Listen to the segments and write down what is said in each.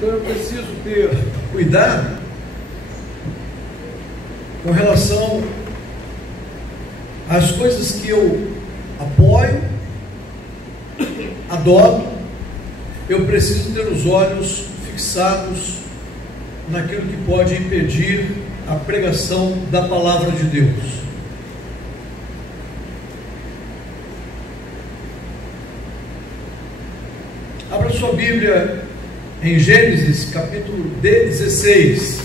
Então eu preciso ter cuidado com relação às coisas que eu apoio, adoto. Eu preciso ter os olhos fixados naquilo que pode impedir a pregação da palavra de Deus. Abra sua Bíblia em Gênesis, capítulo 16.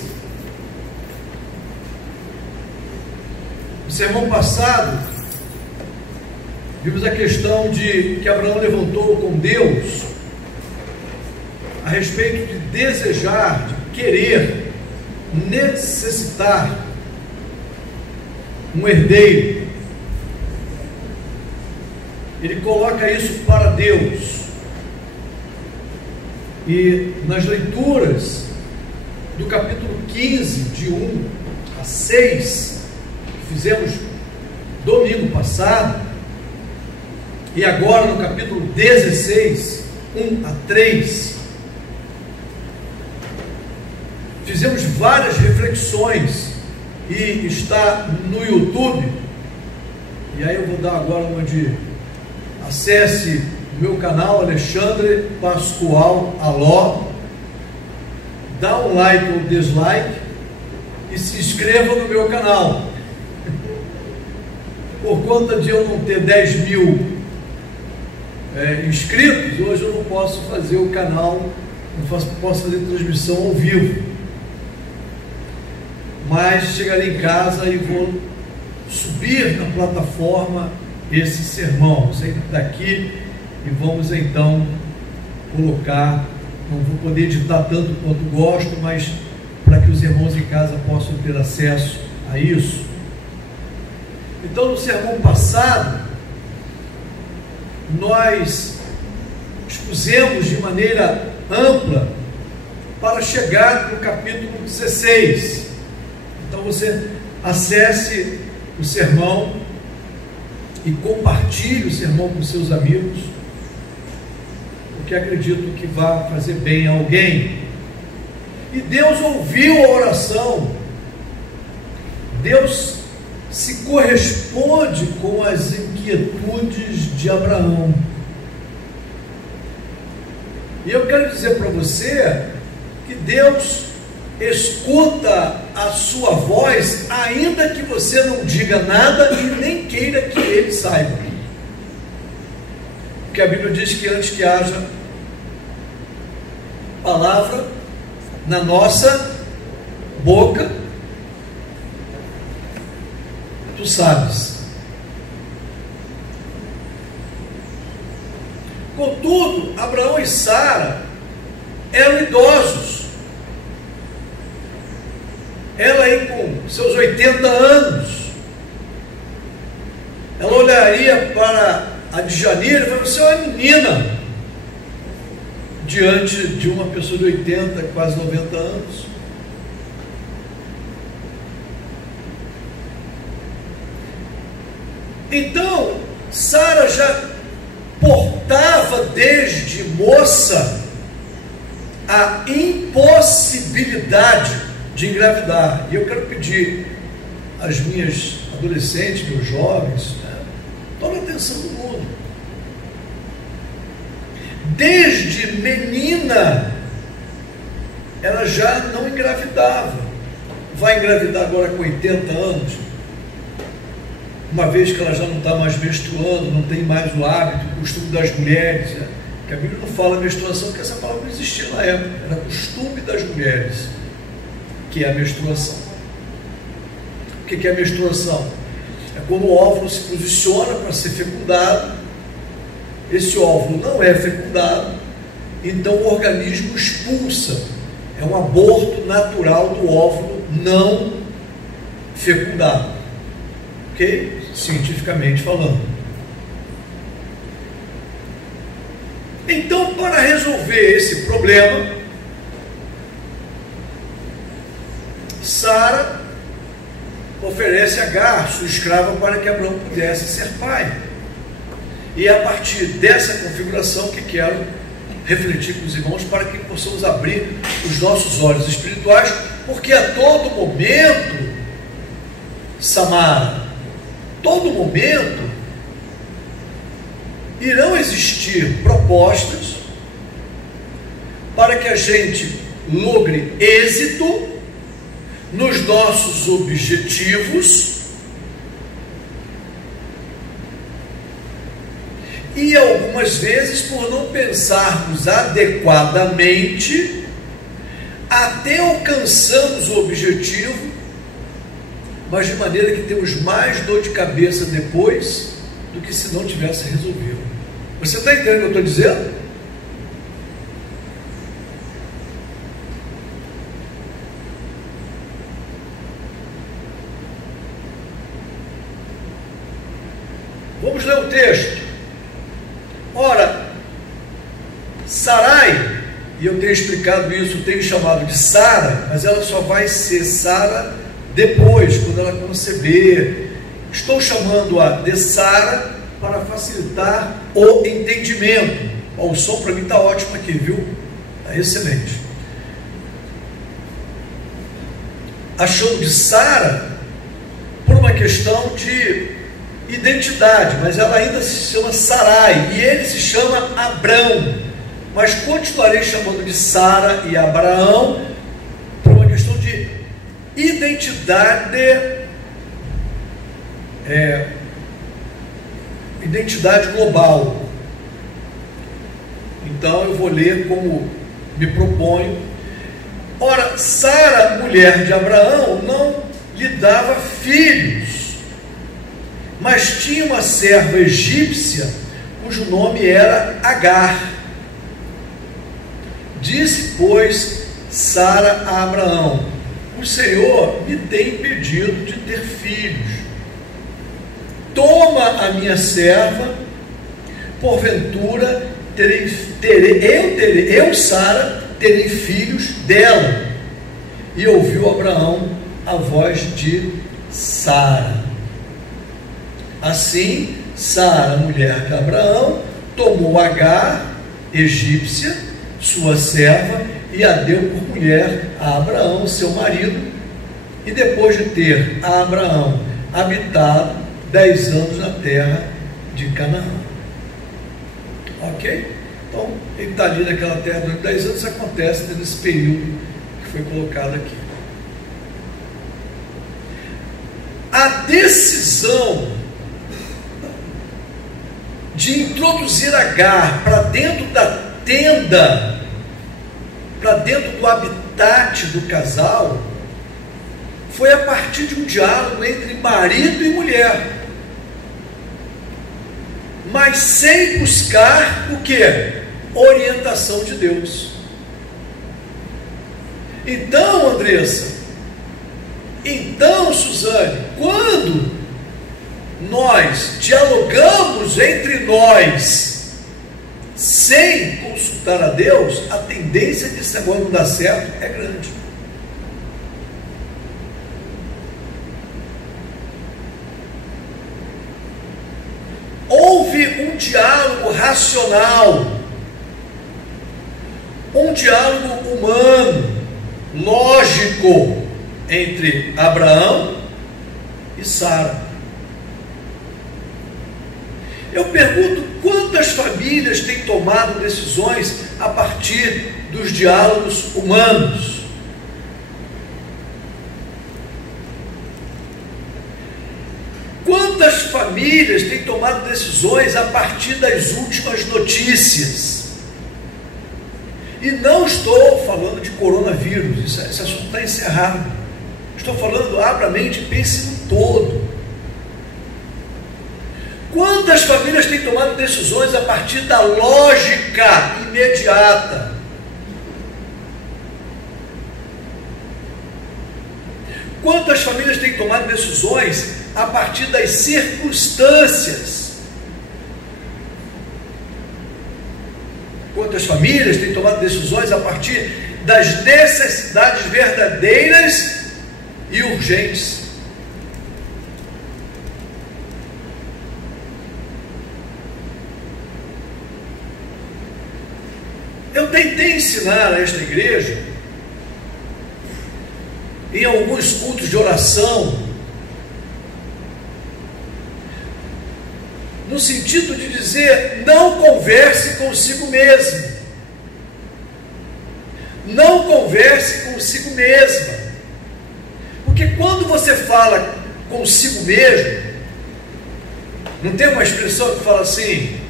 No sermão passado, vimos a questão de que Abraão levantou com Deus a respeito de desejar, de querer, necessitar um herdeiro. Ele coloca isso para Deus. E nas leituras do capítulo 15, de 1 a 6, que fizemos domingo passado, e agora no capítulo 16, 1 a 3, fizemos várias reflexões, e está no YouTube. E aí eu vou dar agora uma de acesse o meu canal, Alexandre Pascoal Aló, dá um like ou dislike e se inscreva no meu canal. Por conta de eu não ter 10 mil inscritos, hoje eu não posso fazer o canal, não posso fazer transmissão ao vivo, mas chegarei em casa e vou subir na plataforma esse sermão. Você que está aqui, e vamos então colocar, não vou poder editar tanto quanto gosto, mas para que os irmãos em casa possam ter acesso a isso. Então, no sermão passado, nós expusemos de maneira ampla para chegar no capítulo 16. Então você acesse o sermão e compartilhe o sermão com seus amigos, porque acredito que vai fazer bem a alguém. E Deus ouviu a oração. Deus se corresponde com as inquietudes de Abraão. E eu quero dizer para você que Deus escuta a sua voz, ainda que você não diga nada e nem queira que Ele saiba. Porque a Bíblia diz que antes que haja palavra na nossa boca, tu sabes. Contudo, Abraão e Sara eram idosos. Ela aí com seus 80 anos, ela olharia para a Djanira e falaria: você é uma menina, diante de uma pessoa de 80, quase 90 anos. Então, Sara já portava desde moça a impossibilidade de engravidar. E eu quero pedir às minhas adolescentes, meus jovens, tome atenção no mundo. Desde menina, ela já não engravidava. Vai engravidar agora com 80 anos, uma vez que ela já não está mais menstruando, não tem mais o hábito, o costume das mulheres, que a Bíblia não fala menstruação, porque essa palavra não existia na época, era costume das mulheres, que é a menstruação. O que é a menstruação? É quando o óvulo se posiciona para ser fecundado, esse óvulo não é fecundado, então o organismo expulsa, é um aborto natural do óvulo não fecundado, ok? Cientificamente falando. Então, para resolver esse problema, Sara oferece a Agar, sua escrava, para que Abraão pudesse ser pai. E é a partir dessa configuração que quero refletir com os irmãos para que possamos abrir os nossos olhos espirituais, porque a todo momento, Samara, todo momento irão existir propostas para que a gente logre êxito nos nossos objetivos e algumas vezes por não pensarmos adequadamente, até alcançamos o objetivo, mas de maneira que temos mais dor de cabeça depois do que se não tivesse resolvido. Você está entendendo o que eu estou dizendo? Vamos ler o texto. Ora, Sarai, e eu tenho explicado isso, tenho chamado de Sara, mas ela só vai ser Sara depois, quando ela conceber. Estou chamando-a de Sara para facilitar o entendimento. Ó, o som para mim está ótimo aqui, viu? Está excelente. A chamo de Sara por uma questão de identidade, mas ela ainda se chama Sarai, e ele se chama Abrão, mas continuarei chamando de Sara e Abraão por uma questão de identidade, identidade global. Então eu vou ler como me proponho. Ora, Sara, mulher de Abraão, não lhe dava filhos, mas tinha uma serva egípcia, cujo nome era Agar. Disse, pois, Sara a Abraão: o Senhor me tem impedido de ter filhos. Toma a minha serva, porventura eu, Sara, terei filhos dela. E ouviu Abraão a voz de Sara. Assim, Sara, mulher de Abraão, tomou Agar, egípcia, sua serva, e a deu por mulher a Abraão, seu marido, e depois de ter a Abraão habitado 10 anos na terra de Canaã. Ok? Então, ele está ali naquela terra durante 10 anos, isso acontece nesse período que foi colocado aqui. A decisão de introduzir Agar para dentro da tenda, para dentro do habitat do casal, foi a partir de um diálogo entre marido e mulher, mas sem buscar o quê? Orientação de Deus. Então, Andressa, então, Suzane, quando nós dialogamos entre nós sem consultar a Deus, a tendência de esse negócio não dar certo é grande. Houve um diálogo racional, um diálogo humano, lógico, entre Abraão e Sara. Eu pergunto, quantas famílias têm tomado decisões a partir dos diálogos humanos? Quantas famílias têm tomado decisões a partir das últimas notícias? E não estou falando de coronavírus, esse assunto está encerrado. Estou falando, abra a mente e pense no todo. Quantas famílias têm tomado decisões a partir da lógica imediata? Quantas famílias têm tomado decisões a partir das circunstâncias? Quantas famílias têm tomado decisões a partir das necessidades verdadeiras e urgentes? tentei ensinar a esta igreja, em alguns cultos de oração, no sentido de dizer: não converse consigo mesmo, não converse consigo mesma, porque quando você fala consigo mesmo, não tem uma expressão que fala assim,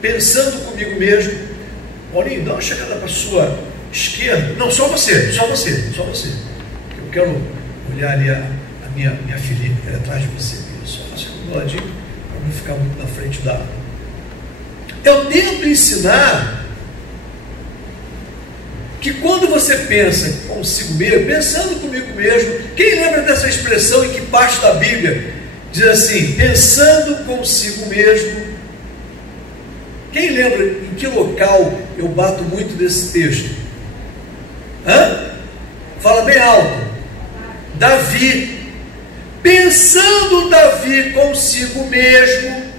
pensando comigo mesmo? Paulinho, dá uma chegada para a sua esquerda. Não, só você. Eu quero olhar ali a minha filhinha que é atrás de você. Só faça um ladinho para não ficar muito na frente da. Eu tento ensinar que quando você pensa consigo mesmo, pensando comigo mesmo, quem lembra dessa expressão em que parte da Bíblia diz assim, pensando consigo mesmo? Quem lembra em que local eu bato muito desse texto? Fala bem alto. Davi. Pensando Davi consigo mesmo,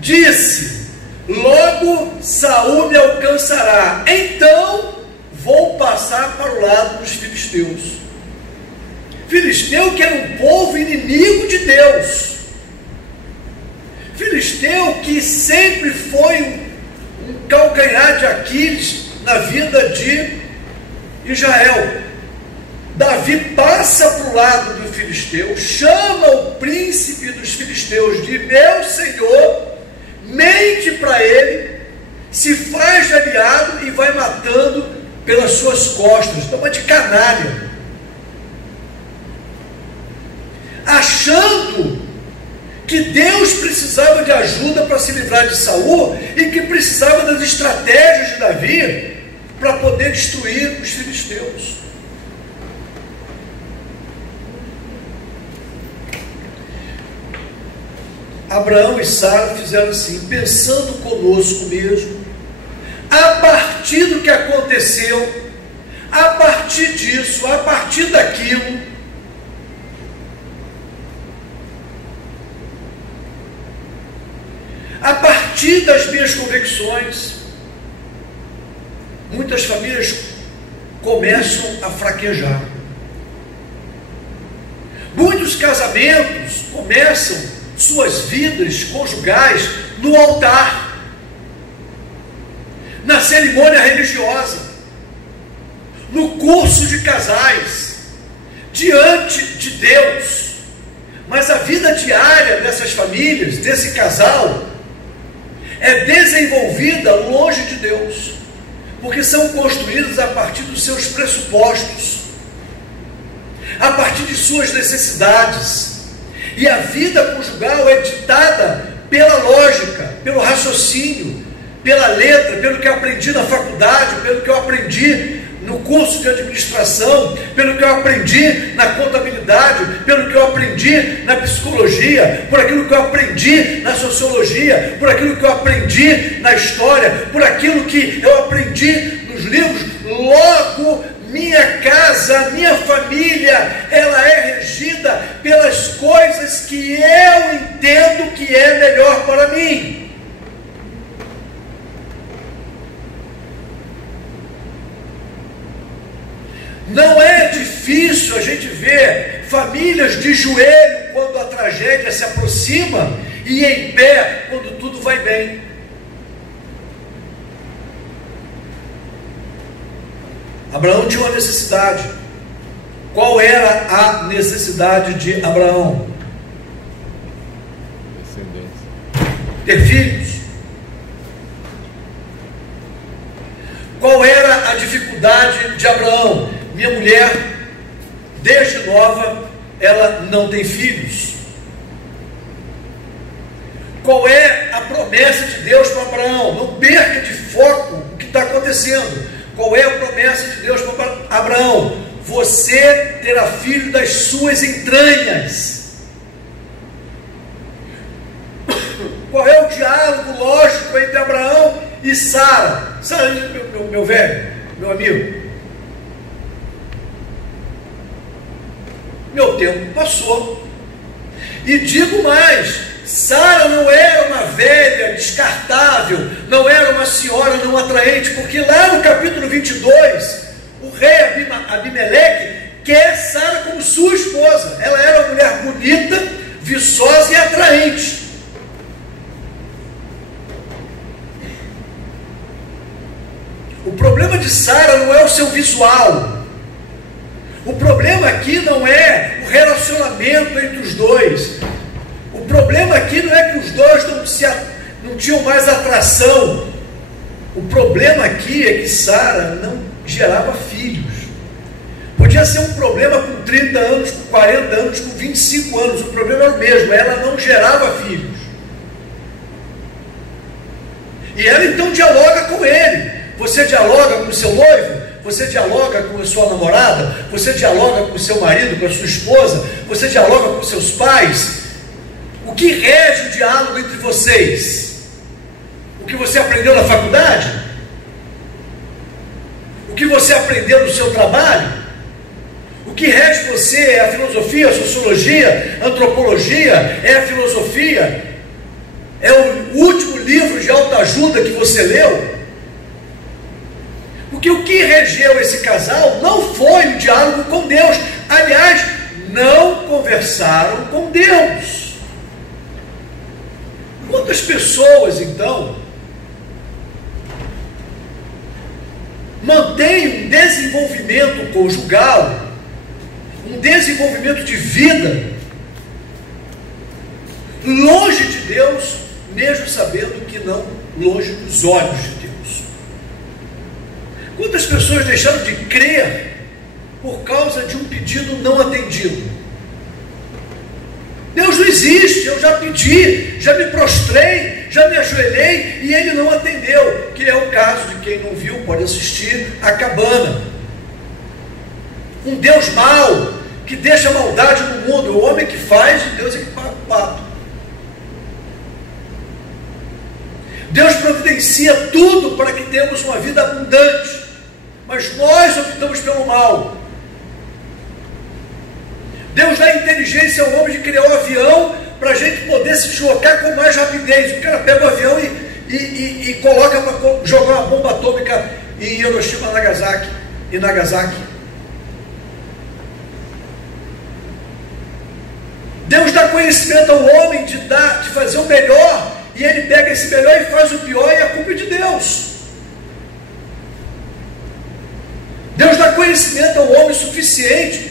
disse: logo Saul me alcançará, então vou passar para o lado dos filisteus. Filisteu que era um povo inimigo de Deus, filisteu que sempre foi um calcanhar de Aquiles na vida de Israel. Davi passa para o lado do filisteu, chama o príncipe dos filisteus de meu senhor, mente para ele, se faz de aliado e vai matando pelas suas costas, toma de canalha, achando que Deus precisava de ajuda para se livrar de Saul e que precisava das estratégias de Davi para poder destruir os filisteus. Abraão e Sara fizeram assim, pensando conosco mesmo, a partir do que aconteceu, a partir disso, a partir daquilo, a partir das minhas convicções, muitas famílias começam a fraquejar. Muitos casamentos começam suas vidas conjugais no altar, na cerimônia religiosa, no curso de casais, diante de Deus, mas a vida diária dessas famílias, desse casal, é desenvolvida longe de Deus, porque são construídas a partir dos seus pressupostos, a partir de suas necessidades. E a vida conjugal é ditada pela lógica, pelo raciocínio, pela letra, pelo que eu aprendi na faculdade, pelo que eu aprendi no curso de administração, pelo que eu aprendi na contabilidade, pelo que eu aprendi na psicologia, por aquilo que eu aprendi na sociologia, por aquilo que eu aprendi na história, por aquilo que eu aprendi nos livros. Logo, minha casa, minha família, ela é regida pelas coisas que eu entendo que é melhor para mim. Não é difícil a gente ver famílias de joelho quando a tragédia se aproxima e em pé quando tudo vai bem. Abraão tinha uma necessidade. Qual era a necessidade de Abraão? Ter filhos. Qual era a dificuldade de Abraão? Minha mulher, desde nova, ela não tem filhos. Qual é a promessa de Deus para Abraão? Não perca de foco o que está acontecendo. Qual é a promessa de Deus para Abraão? Você terá filho das suas entranhas. Qual é o diálogo lógico entre Abraão e Sara? Sara, meu velho, meu amigo, meu tempo passou. E digo mais, Sara não era uma velha descartável, não era uma senhora não atraente, porque lá no capítulo 22, o rei Abimeleque quer Sara como sua esposa. Ela era uma mulher bonita, viçosa e atraente. O problema de Sara não é o seu visual. O problema aqui não é o relacionamento entre os dois. O problema aqui não é que os dois não tinham mais atração. O problema aqui é que Sara não gerava filhos. Podia ser um problema com 30 anos, com 40 anos, com 25 anos. O problema era o mesmo, ela não gerava filhos. E ela então dialoga com ele. Você dialoga com o seu noivo? Você dialoga com a sua namorada? Você dialoga com o seu marido, com a sua esposa? Você dialoga com seus pais? O que rege o diálogo entre vocês? O que você aprendeu na faculdade? O que você aprendeu no seu trabalho? O que rege você é a filosofia, a sociologia, a antropologia, é a filosofia? É o último livro de autoajuda que você leu? Porque o que regeu esse casal não foi o diálogo com Deus. Aliás, não conversaram com Deus. Quantas pessoas, então, mantêm um desenvolvimento conjugal, um desenvolvimento de vida, longe de Deus, mesmo sabendo que não longe dos olhos de Deus? Quantas pessoas deixaram de crer por causa de um pedido não atendido? Deus não existe, eu já pedi, já me prostrei, já me ajoelhei e Ele não atendeu, que é o caso de quem não viu, pode assistir a Cabana. Um Deus mau, que deixa maldade no mundo, o homem que faz e Deus é que paga o pato. Deus providencia tudo para que tenhamos uma vida abundante, mas nós optamos pelo mal. Deus dá inteligência ao homem de criar um avião para a gente poder se deslocar com mais rapidez. O cara pega o avião e coloca para jogar uma bomba atômica em Hiroshima e Nagasaki. Deus dá conhecimento ao homem de fazer o melhor, e ele pega esse melhor e faz o pior, e a culpa é de Deus. Deus dá conhecimento ao homem suficiente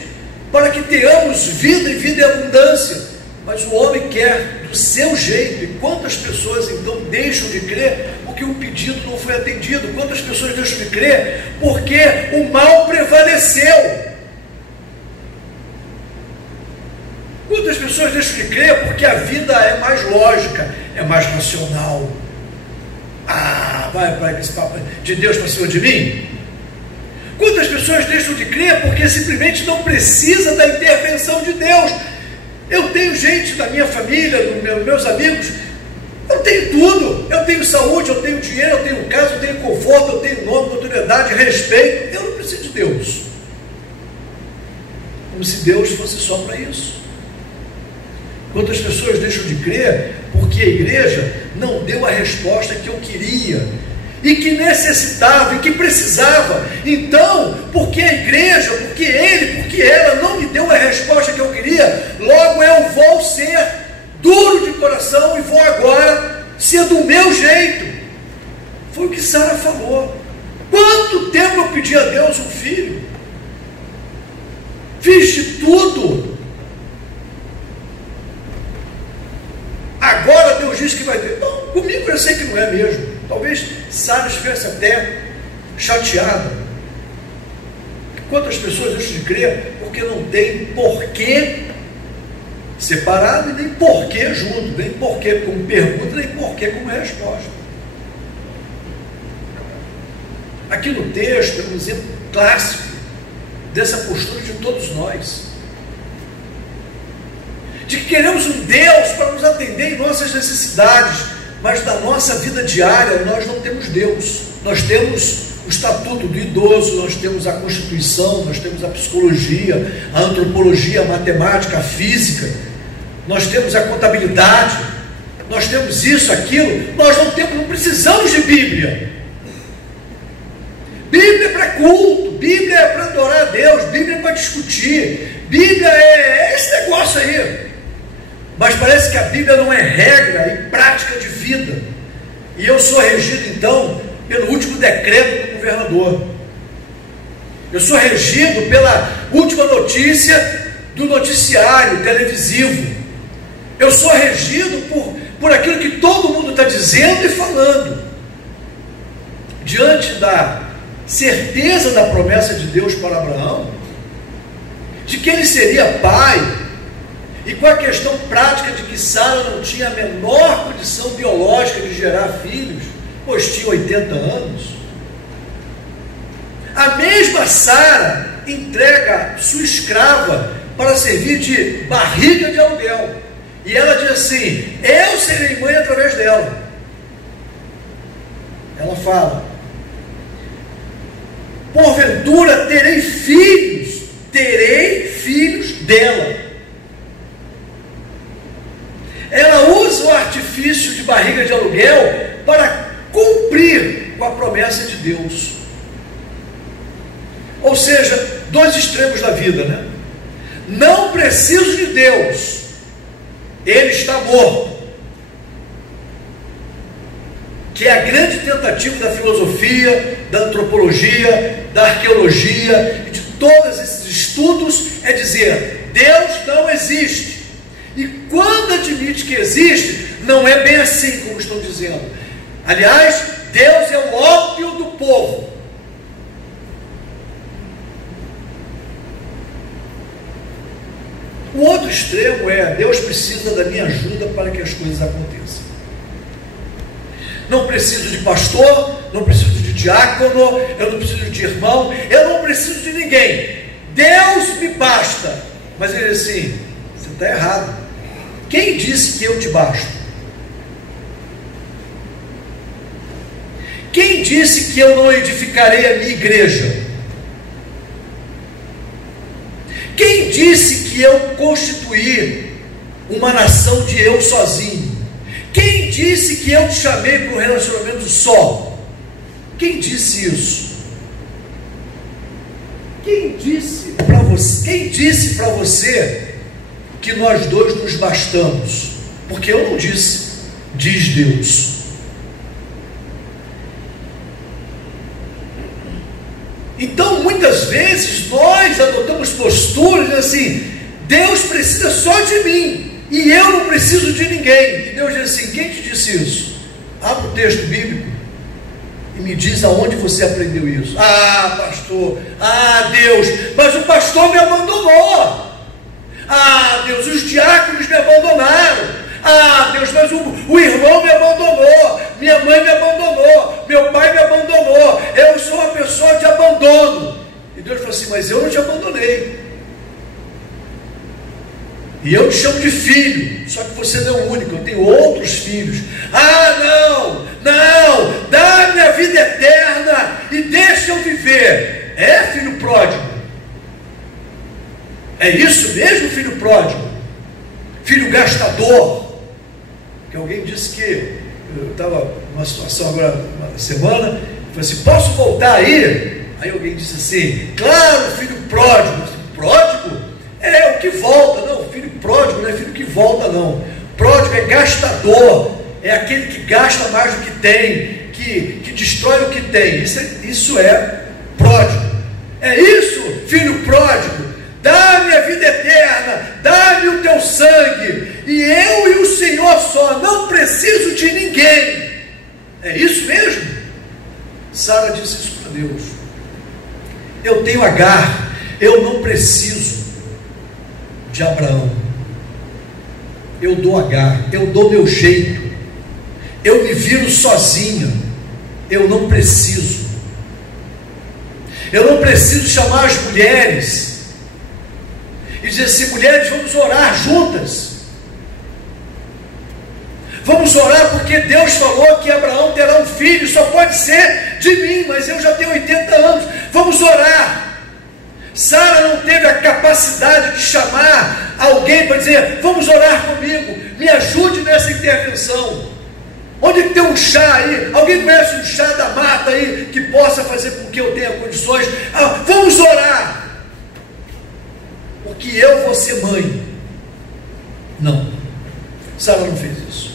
para que tenhamos vida e vida em abundância, mas o homem quer do seu jeito. E quantas pessoas então deixam de crer porque o pedido não foi atendido? Quantas pessoas deixam de crer porque o mal prevaleceu? Quantas pessoas deixam de crer porque a vida é mais lógica, é mais racional? Vai esse papo de Deus para cima de mim? Quantas pessoas deixam de crer porque simplesmente não precisa da intervenção de Deus? Eu tenho gente da minha família, dos meus amigos, eu tenho tudo, eu tenho saúde, eu tenho dinheiro, eu tenho casa, eu tenho conforto, eu tenho nome, autoridade, respeito, eu não preciso de Deus. Como se Deus fosse só para isso. Quantas pessoas deixam de crer porque a igreja não deu a resposta que eu queria, e que necessitava, e que precisava? Então, porque a igreja, porque ele, porque ela não me deu a resposta que eu queria, logo eu vou ser duro de coração e vou agora ser do meu jeito. Foi o que Sara falou. Quanto tempo eu pedi a Deus um filho? Fiz de tudo. Agora Deus diz que vai ter. Não, comigo eu sei que não é mesmo. Talvez Sara estivesse até chateada. Quantas pessoas deixam de crer porque não tem porquê separado e nem porquê junto, nem porquê como pergunta, nem porquê como resposta. Aqui no texto é um exemplo clássico dessa postura de todos nós, de que queremos um Deus para nos atender em nossas necessidades, mas na nossa vida diária nós não temos Deus. Nós temos o estatuto do idoso, nós temos a Constituição, nós temos a psicologia, a antropologia, a matemática, a física, nós temos a contabilidade, nós temos isso, aquilo. Nós não precisamos de Bíblia. Bíblia é para culto, Bíblia é para adorar a Deus, Bíblia é para discutir, Bíblia é esse negócio aí. Mas parece que a Bíblia não é regra e prática de vida. E eu sou regido então pelo último decreto do governador. Eu sou regido pela última notícia do noticiário televisivo. Eu sou regido por aquilo que todo mundo está dizendo e falando. Diante da certeza da promessa de Deus para Abraão, de que ele seria pai, e com a questão prática de que Sara não tinha a menor condição biológica de gerar filhos, pois tinha 80 anos, a mesma Sara entrega sua escrava para servir de barriga de aluguel, e ela diz assim: eu serei mãe através dela. Ela fala: porventura terei filhos dela. Ela usa o artifício de barriga de aluguel para cumprir com a promessa de Deus. Ou seja, dois extremos da vida, né? Não preciso de Deus, ele está morto, que é a grande tentativa da filosofia, da antropologia, da arqueologia e de todos esses estudos, é dizer: Deus não existe. E quando admite que existe, não é bem assim como estão dizendo. Aliás, Deus é o ópio do povo. O outro extremo é: Deus precisa da minha ajuda para que as coisas aconteçam. Não preciso de pastor, não preciso de diácono, eu não preciso de irmão, eu não preciso de ninguém. Deus me basta. Mas ele diz assim: você está errado. Quem disse que eu te basto? Quem disse que eu não edificarei a minha igreja? Quem disse que eu constituí uma nação de eu sozinho? Quem disse que eu te chamei para um relacionamento só? Quem disse isso? Quem disse para você que nós dois nos bastamos? Porque eu não disse, diz Deus. Então, muitas vezes, nós adotamos posturas assim: Deus precisa só de mim, e eu não preciso de ninguém. E Deus diz assim: quem te disse isso? Abre o texto bíblico e me diz aonde você aprendeu isso. Ah, pastor, ah, Deus, mas o pastor me abandonou. Ah, Deus, os diáconos me abandonaram. Ah, Deus, mas o irmão me abandonou, minha mãe me abandonou, meu pai me abandonou, eu sou uma pessoa de abandono. E Deus falou assim: mas eu não te abandonei, e eu te chamo de filho, só que você não é o único, eu tenho outros filhos. Ah, não, dá a minha vida eterna e deixa eu viver. É, filho pródigo? É isso mesmo, filho pródigo? Filho gastador? Que alguém disse que, eu estava numa situação agora, uma semana, falei assim: posso voltar aí? Aí alguém disse assim: claro, filho pródigo. Pródigo? É o que volta. Não, filho pródigo não é filho que volta, não. Pródigo é gastador, é aquele que gasta mais do que tem, que destrói o que tem. Isso é pródigo. É isso, filho pródigo. Dá-me a vida eterna, dá-me o teu sangue, e eu e o Senhor só, não preciso de ninguém. É isso mesmo? Sara disse isso para Deus: eu tenho Agar, eu não preciso de Abraão. Eu dou Agar, eu dou meu jeito, eu me viro sozinha, eu não preciso. Eu não preciso chamar as mulheres e dizer assim: mulheres, vamos orar juntas. Vamos orar porque Deus falou que Abraão terá um filho, só pode ser de mim, mas eu já tenho 80 anos. Vamos orar. Sara não teve a capacidade de chamar alguém para dizer: vamos orar comigo. me ajude nessa intervenção. Onde tem um chá aí? Alguém conhece um chá da mata aí que possa fazer com que eu tenha condições? Vamos orar, porque eu vou ser mãe. Não, Sara não fez isso.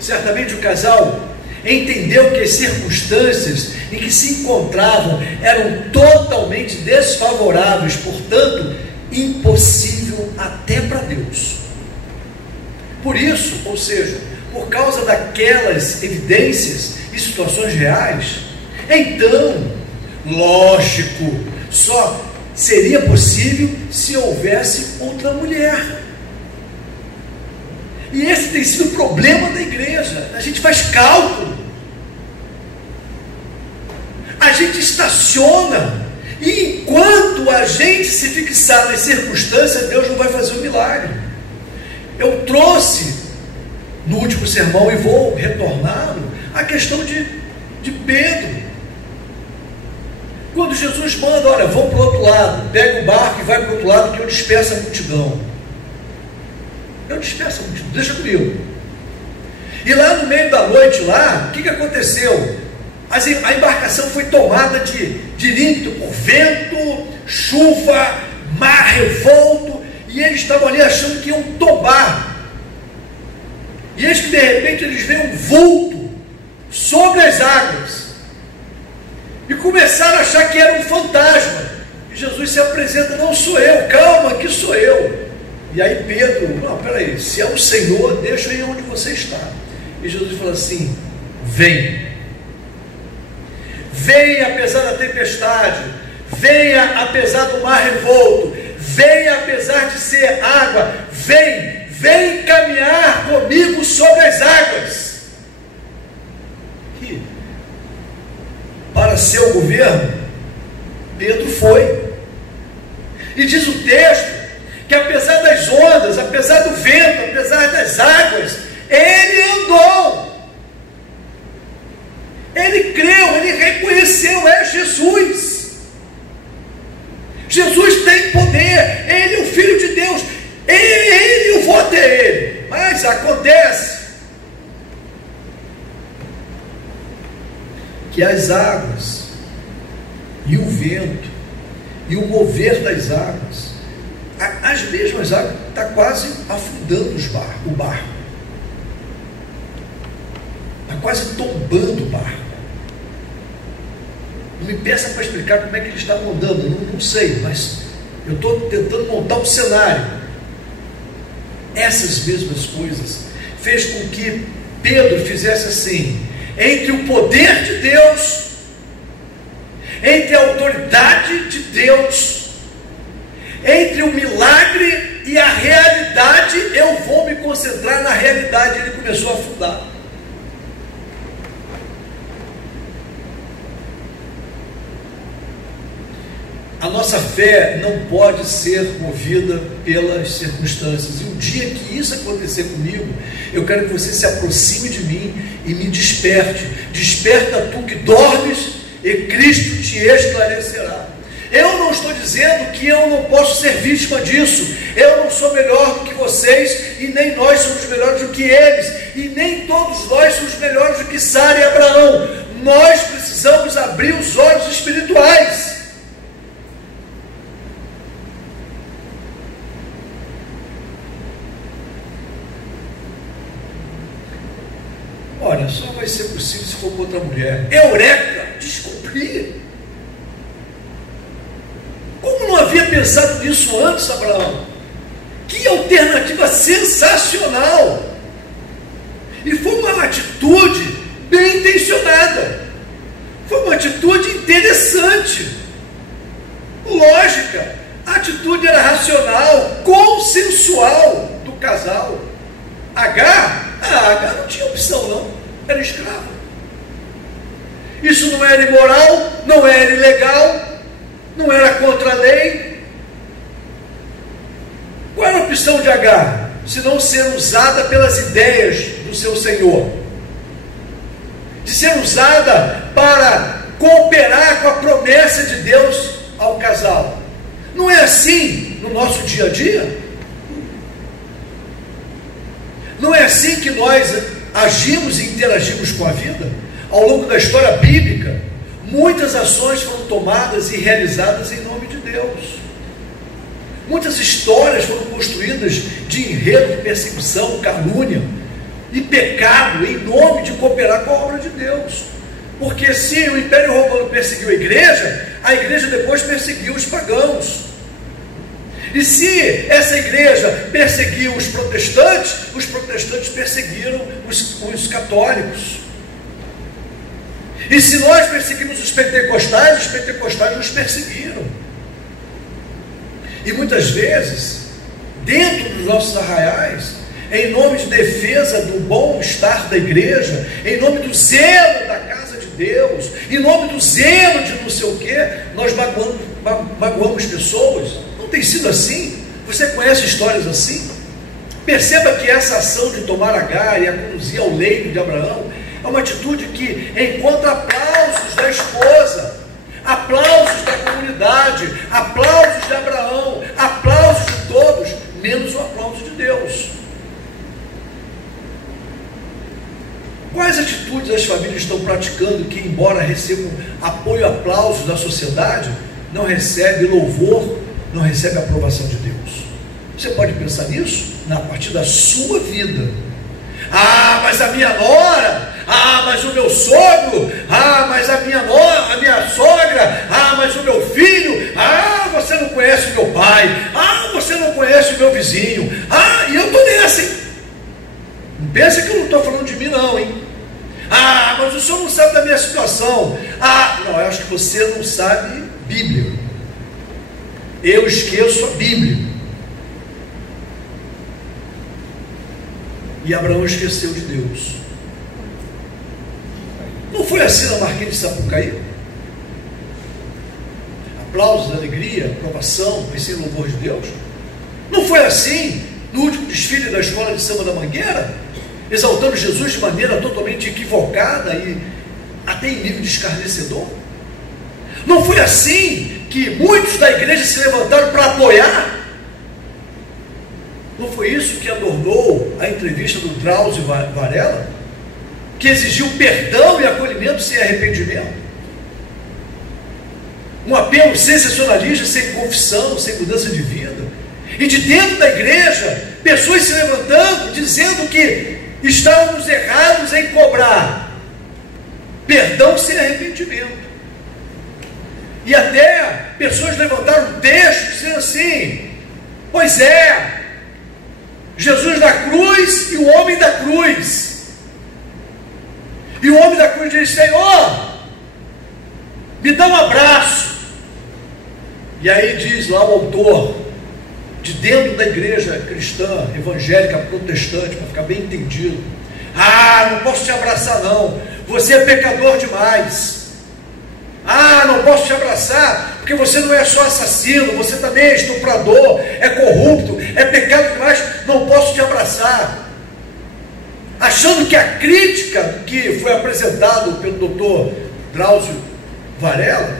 Certamente o casal entendeu que as circunstâncias em que se encontravam eram totalmente desfavoráveis, portanto, impossível até para Deus. Por isso, ou seja, por causa daquelas evidências e situações reais, então, lógico, só seria possível se houvesse outra mulher. E esse tem sido o problema da igreja. A gente faz cálculo, a gente estaciona, e enquanto a gente se fixar nas circunstâncias, Deus não vai fazer o milagre. Eu trouxe no último sermão, e vou retorná-lo, a questão de Pedro. Quando Jesus manda, olha, vão para o outro lado, pega o barco e vai para o outro lado, que eu disperso a multidão. Eu disperso a multidão, deixa comigo. E lá no meio da noite, lá, o que aconteceu? A embarcação foi tomada de ímpeto por vento, chuva, mar revolto, e eles estavam ali achando que iam tombar. E eis que de repente eles veem um vulto sobre as águas e começaram a achar que era um fantasma. E Jesus se apresenta: não sou eu, calma, que sou eu. E aí Pedro: não, peraí, se é o Senhor, deixa aí onde você está. E Jesus fala assim: vem, venha apesar da tempestade, venha apesar do mar revolto, venha apesar de ser água, vem caminhar comigo sobre as águas. E para seu governo, Pedro foi. E diz o texto que apesar das ondas, apesar do vento, apesar das águas, ele andou. Ele creu, ele reconheceu: é Jesus. Jesus tem poder, ele é o Filho de Deus, eu vou até ele. Mas acontece que as águas e o vento e o mover das águas, as mesmas águas, está quase afundando o barco, está quase tombando o barco. Não me peça para explicar como é que eles estavam andando, não sei, mas eu estou tentando montar um cenário. Essas mesmas coisas fez com que Pedro fizesse assim: entre o poder de Deus, entre a autoridade de Deus, entre o milagre e a realidade, eu vou me concentrar na realidade. Ele começou a afundar. A nossa fé não pode ser movida pelas circunstâncias. E o dia que isso acontecer comigo, eu quero que você se aproxime de mim e me desperte. Desperta tu que dormes, e Cristo te esclarecerá. Eu não estou dizendo que eu não posso ser vítima disso. Eu não sou melhor do que vocês, e nem nós somos melhores do que eles, e nem todos nós somos melhores do que Sara e Abraão. Nós precisamos abrir os olhos espirituais. Olha, só vai ser possível se for com outra mulher. Eureka! Descobri! Como não havia pensado nisso antes, Abraão? Que alternativa sensacional! E foi uma atitude bem intencionada. Foi uma atitude interessante, lógica. A atitude era racional, consensual do casal. Agar não tinha opção não, era escrava. Isso não era imoral, não era ilegal, não era contra a lei. Qual era a opção de Agar? Se não ser usada pelas ideias do seu senhor, de ser usada para cooperar com a promessa de Deus ao casal. Não é assim no nosso dia a dia? Não é assim que nós agimos e interagimos com a vida? Ao longo da história bíblica, muitas ações foram tomadas e realizadas em nome de Deus. Muitas histórias foram construídas de enredo, de perseguição, calúnia e pecado em nome de cooperar com a obra de Deus. Porque se o Império Romano perseguiu a igreja depois perseguiu os pagãos. E se essa igreja perseguiu os protestantes perseguiram os católicos. E se nós perseguimos os pentecostais nos perseguiram. E muitas vezes, dentro dos nossos arraiais, em nome de defesa do bom-estar da igreja, em nome do zelo da casa de Deus, em nome do zelo de não sei o que, nós magoamos pessoas. Não tem sido assim? Você conhece histórias assim? Perceba que essa ação de tomar Agar e a conduzir ao leito de Abraão é uma atitude que encontra aplausos da esposa, aplausos da comunidade, aplausos de Abraão, aplausos de todos, menos o aplauso de Deus. Quais atitudes as famílias estão praticando que, embora recebam apoio e aplausos da sociedade, não recebe louvor, não recebe aprovação de Deus? Você pode pensar nisso a partir da sua vida. Ah, mas a minha nora, ah, mas o meu sogro, ah, mas a minha sogra, ah, mas o meu filho, ah, você não conhece o meu pai, ah, você não conhece o meu vizinho, ah, e eu estou nessa, hein? Não pensa que eu não estou falando de mim não, hein? Ah, mas o senhor não sabe da minha situação. Ah, não, eu acho que você não sabe Bíblia. Eu esqueço a Bíblia. E Abraão esqueceu de Deus. Não foi assim na Marquês de Sapucaí? Aplausos, alegria, aprovação, pensei no louvor de Deus. Não foi assim no último desfile da Escola de Samba da Mangueira, exaltando Jesus de maneira totalmente equivocada e até em nível de escarnecedor? Não foi assim que muitos da igreja se levantaram para apoiar? Não foi isso que adornou a entrevista do Drauzio Varela, que exigiu perdão e acolhimento sem arrependimento? Um apelo sensacionalista, sem confissão, sem mudança de vida. E de dentro da igreja, pessoas se levantando, dizendo que estávamos errados em cobrar perdão sem arrependimento. E até pessoas levantaram textos dizendo assim: pois é, Jesus da cruz e o homem da cruz. E o homem da cruz diz: Senhor, me dá um abraço. E aí diz lá o autor, de dentro da igreja cristã, evangélica, protestante, para ficar bem entendido: ah, não posso te abraçar não, você é pecador demais. Ah, não posso te abraçar, porque você não é só assassino, você também é estuprador, é corrupto, é pecado demais, não posso te abraçar. Achando que a crítica que foi apresentada pelo doutor Drauzio Varela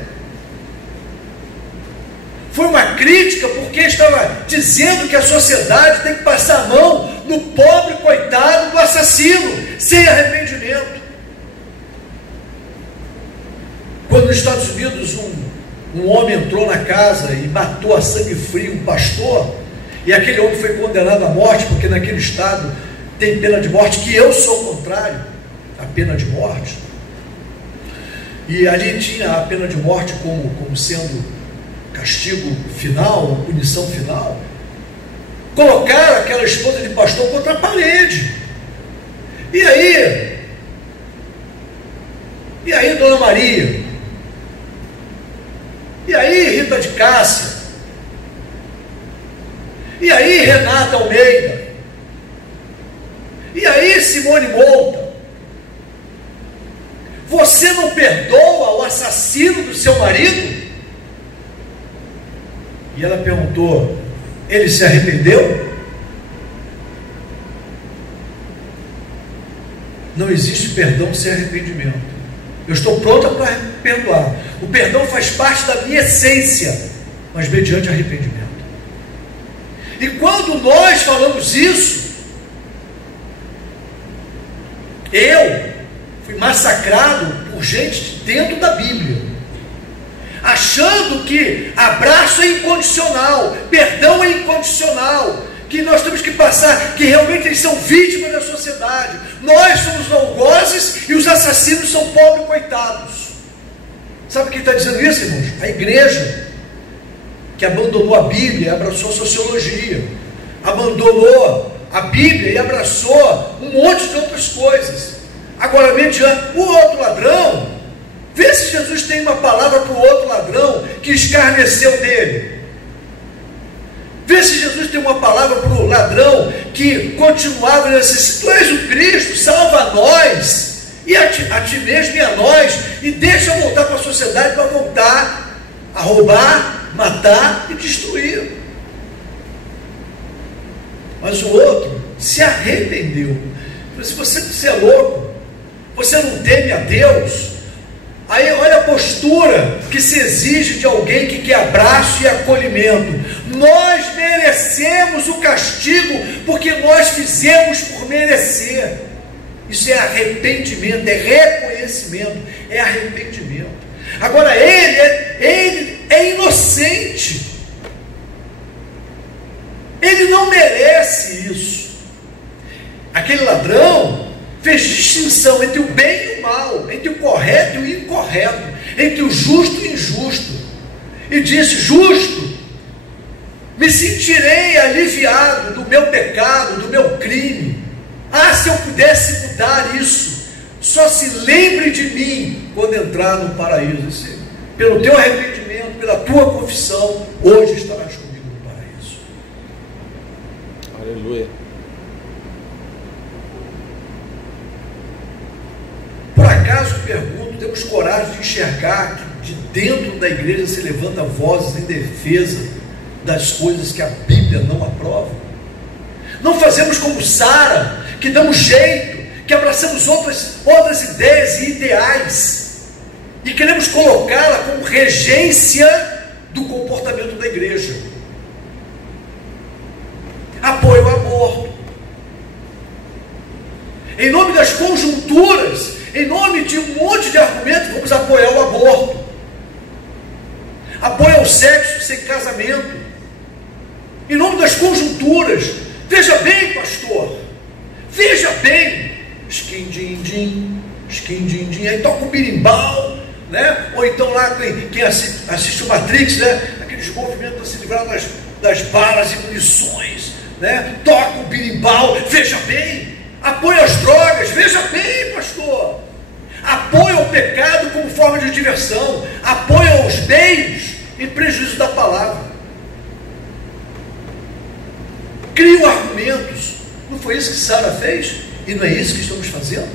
foi uma crítica porque estava dizendo que a sociedade tem que passar a mão no pobre coitado do assassino, sem arrependimento. Quando nos Estados Unidos um homem entrou na casa e matou a sangue frio um pastor, e aquele homem foi condenado à morte, porque naquele estado tem pena de morte, que eu sou contrário à pena de morte, e ali tinha a pena de morte como sendo castigo final, punição final. Colocaram aquela esposa de pastor contra a parede. E aí Dona Maria? E aí Rita de Cássia? E aí Renata Almeida? E aí Simone Mouta? Você não perdoa o assassino do seu marido? E ela perguntou: ele se arrependeu? Não existe perdão sem arrependimento. Eu estou pronta para perdoar. O perdão faz parte da minha essência, mas mediante arrependimento. E quando nós falamos isso, eu fui massacrado por gente dentro da Bíblia, achando que abraço é incondicional, perdão é incondicional, que nós temos que passar, que realmente eles são vítimas da sociedade. Nós somos os algozes e os assassinos são pobres coitados. Sabe quem está dizendo isso, irmãos? A igreja, que abandonou a Bíblia e abraçou a sociologia, abandonou a Bíblia e abraçou um monte de outras coisas. Agora, mediante o outro ladrão, vê se Jesus tem uma palavra para o outro ladrão que escarneceu dele. Vê se Jesus tem uma palavra para o ladrão que continuava necessitando. Tu és o Cristo, salva nós, e a ti mesmo e a nós, e deixa voltar para a sociedade para voltar a roubar, matar e destruir. Mas o outro se arrependeu. Se você é louco, você não teme a Deus, aí olha a postura que se exige de alguém que quer abraço e acolhimento. Nós merecemos o castigo porque nós fizemos por merecer. Isso é arrependimento, é reconhecimento, é arrependimento. Agora ele é inocente, ele não merece isso. Aquele ladrão fez distinção entre o bem e o mal, entre o correto e o incorreto, entre o justo e o injusto, e disse: justo, me sentirei aliviado do meu pecado, do meu crime. Ah, se eu pudesse mudar isso, só se lembre de mim quando entrar no paraíso. Pelo teu arrependimento, pela tua confissão, hoje estarás comigo no paraíso. Aleluia. Por acaso, pergunto, temos coragem de enxergar que de dentro da igreja se levanta vozes em defesa das coisas que a Bíblia não aprova? Não fazemos como Sara, que damos jeito, que abraçamos outras ideias e ideais, e queremos colocá-la como regência do comportamento da igreja. Apoio ao aborto. Em nome das conjunturas, em nome de um monte de argumentos, vamos apoiar o aborto. Apoio ao sexo sem casamento. Em nome das conjunturas. Veja bem, pastor. Veja bem. Skin-din-din, skin-din-din. Aí toca o birimbau, né? Ou então lá quem assiste o Matrix, né? Aqueles movimentos para se livrar das balas e munições, né? Toca o birimbau. Veja bem. Apoio às drogas. Veja bem, pastor. Apoio ao pecado como forma de diversão. Apoio aos meios em prejuízo da palavra. Crio argumentos. Não foi isso que Sara fez? E não é isso que estamos fazendo?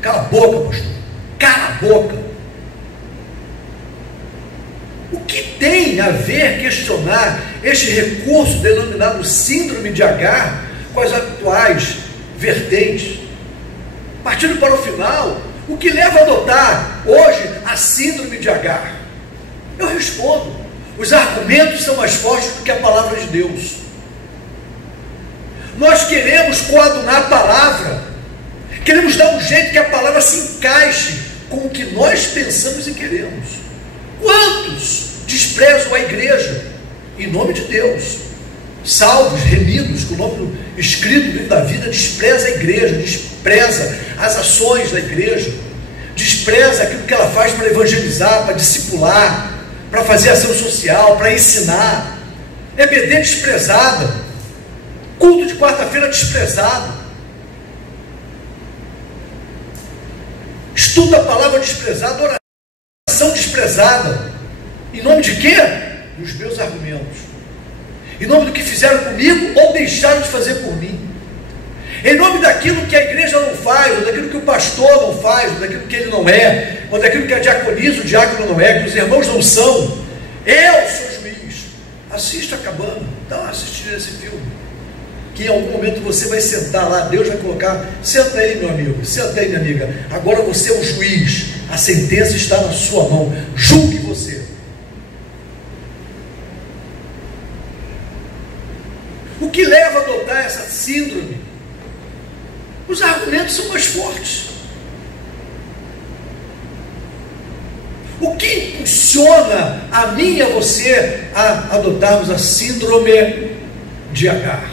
Cala a boca, pastor. Cala a boca. O que tem a ver questionar este recurso denominado síndrome de Agar com as atuais vertentes? Partindo para o final, o que leva a adotar hoje a síndrome de Agar? Eu respondo: os argumentos são mais fortes do que a palavra de Deus. Nós queremos coadunar a palavra, queremos dar um jeito que a palavra se encaixe com o que nós pensamos e queremos. Quantos desprezam a igreja em nome de Deus? Salvos, remidos, com o nome escrito no livro da vida, despreza a igreja, despreza as ações da igreja, despreza aquilo que ela faz para evangelizar, para discipular, para fazer ação social, para ensinar. EBD desprezada, culto de quarta-feira desprezado, estudo da palavra desprezado, oração desprezada. Em nome de quê? Dos meus argumentos. Em nome do que fizeram comigo ou deixaram de fazer por mim. Em nome daquilo que a igreja não faz, ou daquilo que o pastor não faz, ou daquilo que ele não é, ou daquilo que a diaconisa, o diácono não é, que os irmãos não são. Eu sou juiz. Assista acabando. Então assistindo esse filme. Que em algum momento você vai sentar lá, Deus vai colocar, senta aí, meu amigo, senta aí, minha amiga, agora você é o juiz, a sentença está na sua mão, julgue você. O que impulsiona a mim e a você a adotarmos a síndrome de Agar?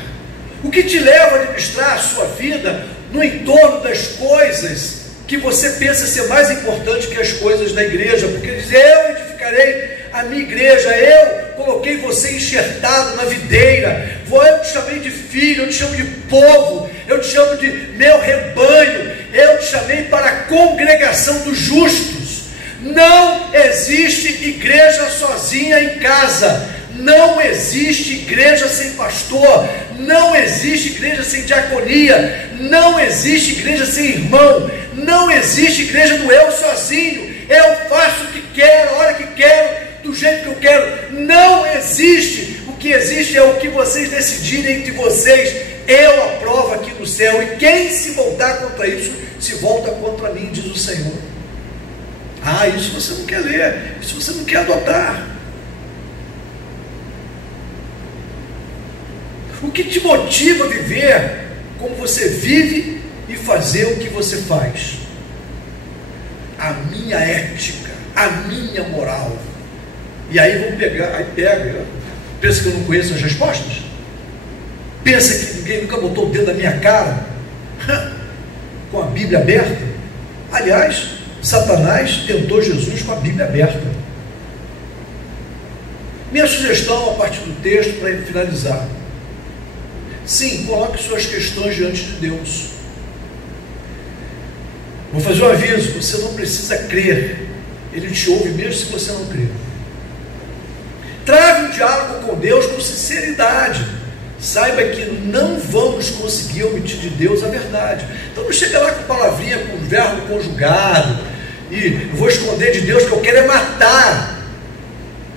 O que te leva a administrar a sua vida no entorno das coisas que você pensa ser mais importante que as coisas da igreja? Porque ele diz: eu edificarei a minha igreja, eu coloquei você enxertado na videira, eu te chamei de filho, eu te chamo de povo, eu te chamo de meu rebanho, eu te chamei para a congregação dos justos. Não existe igreja sozinha em casa, não existe igreja sem pastor, não existe igreja sem diaconia, não existe igreja sem irmão, não existe igreja do eu sozinho, eu faço o que quero, a hora que quero, do jeito que eu quero. Não existe. O que existe é o que vocês decidirem entre vocês. Eu aprovo aqui no céu, e quem se voltar contra isso, se volta contra mim, diz o Senhor. Isso você não quer ler, isso você não quer adotar. O que te motiva a viver como você vive e fazer o que você faz? A minha ética, a minha moral. E aí vamos pegar, aí pega. Pensa que eu não conheço as respostas? Pensa que ninguém nunca botou o dedo na minha cara com a Bíblia aberta? Aliás, Satanás tentou Jesus com a Bíblia aberta. Minha sugestão a partir do texto, para finalizar: sim, coloque suas questões diante de Deus. Vou fazer um aviso: você não precisa crer, Ele te ouve mesmo se você não crer. Trave um diálogo com Deus com sinceridade. Saiba que não vamos conseguir omitir de Deus a verdade. Então não chega lá com palavrinha, com verbo conjugado, e eu vou esconder de Deus que eu quero é matar,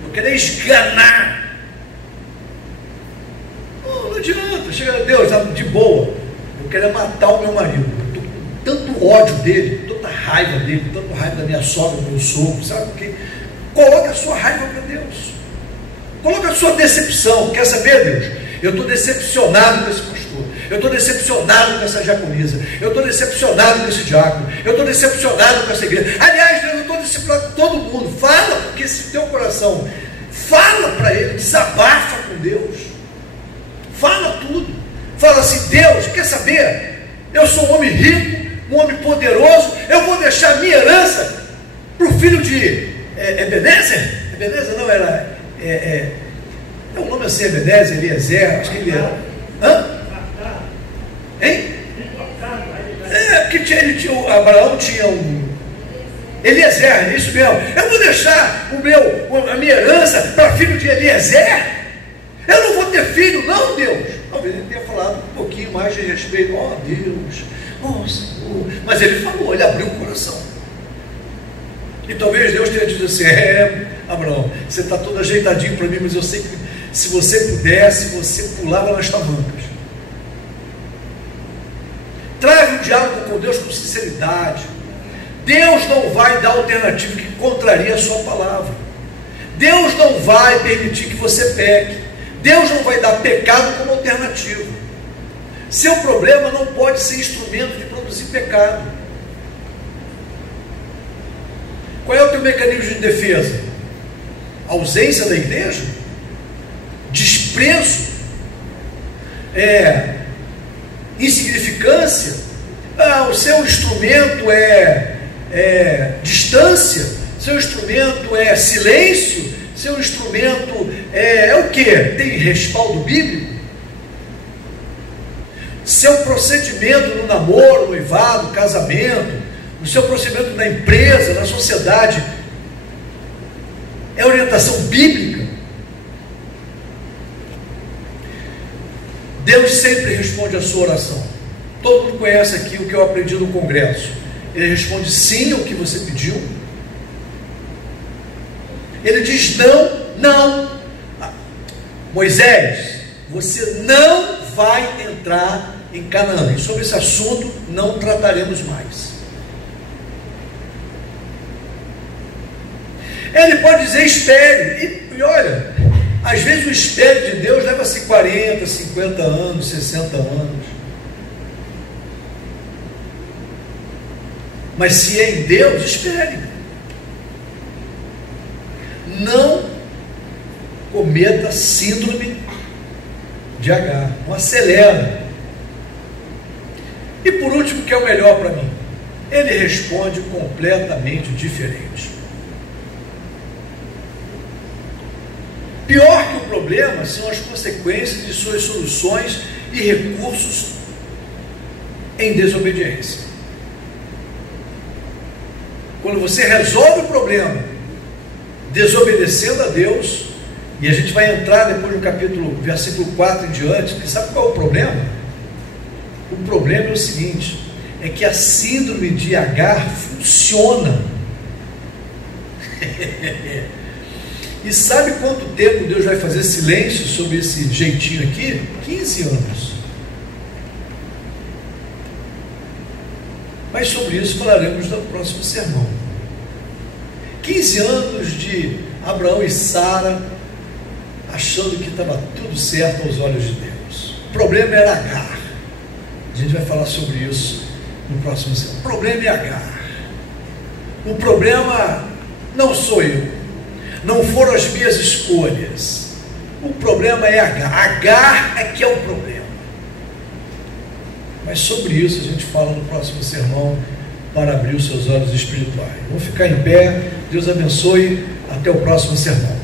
eu quero é esganar. Não adianta. Chega a Deus, de boa, eu quero é matar o meu marido, eu estou com tanto ódio dele, tanta raiva dele, tanta raiva da minha sogra, do meu sogro, sabe por quê? Coloca a sua raiva para Deus, coloca a sua decepção. Quer saber, Deus? Eu estou decepcionado com esse pastor, eu estou decepcionado com essa diaconisa, eu estou decepcionado com esse diácono, eu estou decepcionado com essa igreja. Aliás, Deus, eu estou decepcionado com todo mundo. Fala, porque se teu coração fala para Ele, desabafa com Deus, fala tudo. Fala assim: Deus, quer saber? Eu sou um homem rico, um homem poderoso, eu vou deixar minha herança para o filho de Ebenezer? Ebenezer não era... É um nome assim, Ebenezer, Eliezer, acho que ele era. Hein? Porque Abraão tinha um Eliezer, isso mesmo. Eu vou deixar a minha herança para filho de Eliezer? Eu não vou ter filho, não, Deus. Talvez ele tenha falado um pouquinho mais de respeito. Deus, Senhor. Mas ele falou, ele abriu o coração. E talvez Deus tenha dito assim: Abraão, você está todo ajeitadinho para mim, mas eu sei que se você pudesse, você pulava nas tavancas. Trave um diálogo com Deus com sinceridade. Deus não vai dar alternativa que contraria a sua palavra. Deus não vai permitir que você peque. Deus não vai dar pecado como alternativa. Seu problema não pode ser instrumento de produzir pecado. Qual é o teu mecanismo de defesa? A ausência da igreja? Desprezo? Insignificância? O seu instrumento é distância? Seu instrumento é silêncio? Seu instrumento é o que? Tem respaldo bíblico? Seu procedimento no namoro, noivado, casamento, o seu procedimento na empresa, na sociedade, é orientação bíblica? Deus sempre responde a sua oração. Todo mundo conhece aqui o que eu aprendi no congresso. Ele responde sim ao que você pediu. Ele diz não. Moisés, você não vai entrar em Canaã. E sobre esse assunto não trataremos mais. Ele pode dizer espere. E olha, às vezes o espere de Deus leva-se 40, 50 anos, 60 anos. Mas se é em Deus, espere. Não cometa síndrome de Agar, não acelera. E por último, que é o melhor para mim, ele responde completamente diferente. Pior que o problema são as consequências de suas soluções e recursos em desobediência. Quando você resolve o problema desobedecendo a Deus, e a gente vai entrar depois no capítulo, versículo 4 em diante, que sabe qual é o problema? O problema é o seguinte, é que a síndrome de Agar funciona. E sabe quanto tempo Deus vai fazer silêncio sobre esse jeitinho aqui? 15 anos. Mas sobre isso falaremos no próximo sermão. 15 anos de Abraão e Sara achando que estava tudo certo aos olhos de Deus. O problema era Agar. A gente vai falar sobre isso no próximo sermão. O problema é Agar. O problema não sou eu. Não foram as minhas escolhas. O problema é Agar. Agar é que é o problema. Mas sobre isso a gente fala no próximo sermão, para abrir os seus olhos espirituais. Vamos ficar em pé. Deus abençoe. Até o próximo sermão.